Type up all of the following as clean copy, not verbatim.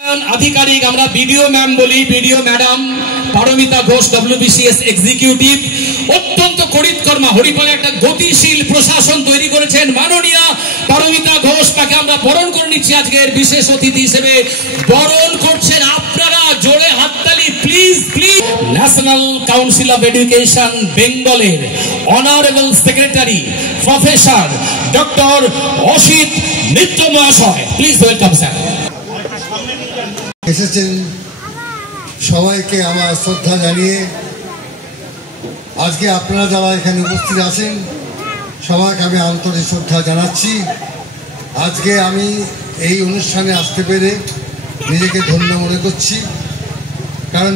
আধিকারিক আমরা BDO ma'am বলি, BDO madam Paramita Ghosh WBCS executive অত্যন্ত করিতকর্মা হরিপালে একটা গতিশীল প্রশাসন তৈরি করেছেন। মাননীয়া পারমিতা ঘোষ, তাকে আমরা বরণ করে নিচ্ছি আজকের বিশেষ অতিথি হিসেবে। বরণ করছেন আপনারা, জোরে হাততালি please please. National council of education বেঙ্গলের honorable secretary professor doctor Asit Mitra মহাশয়, প্লিজ ওয়েলকাম স্যার। এসেছেন সবাইকে আমার শ্রদ্ধা জানিয়ে আজকে আপনারা যারা এখানে উপস্থিত আছেন সবাইকে আমি আন্তরিক শ্রদ্ধা জানাচ্ছি। আজকে আমি এই অনুষ্ঠানে আসতে পেরে নিজেকে ধন্য মনে করছি, কারণ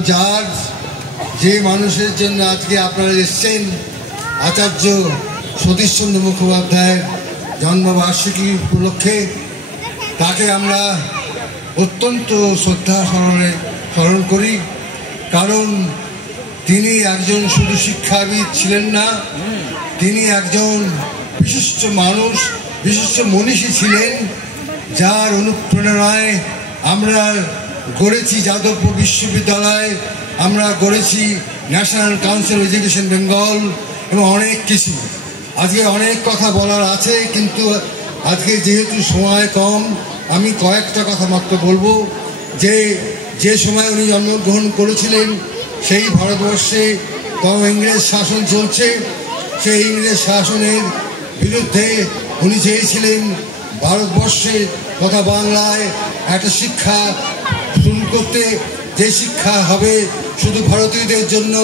যে মানুষের জন্য আজকে আপনারা এসছেন, আচার্য সতীশচন্দ্র মুখোপাধ্যায়ের জন্মবার্ষিকী উপলক্ষে, তাকে আমরা অত্যন্ত শ্রদ্ধা স্মরণ করি। কারণ তিনি একজন শুধু শিক্ষাবিদ ছিলেন না, তিনি একজন বিশিষ্ট মানুষ, বিশিষ্ট মনীষী ছিলেন, যার অনুপ্রেরণায় আমরা গড়েছি যাদবপুর বিশ্ববিদ্যালয়, আমরা গড়েছি national council of education Bengal এবং অনেক কিছু। আজকে অনেক কথা বলার আছে, কিন্তু আজকে যেহেতু সময় কম, আমি কয়েকটা কথা মাত্র বলবো। যে সময় উনি জন্মগ্রহণ করেছিলেন সেই ভারতবর্ষে ইংরেজ শাসন চলছে, সেই ইংরেজ শাসনের বিরুদ্ধে উনি চেয়েছিলেন ভারতবর্ষে তথা বাংলায় একটা শিক্ষা শুরু করতে, যে শিক্ষা হবে শুধু ভারতীয়দের জন্য,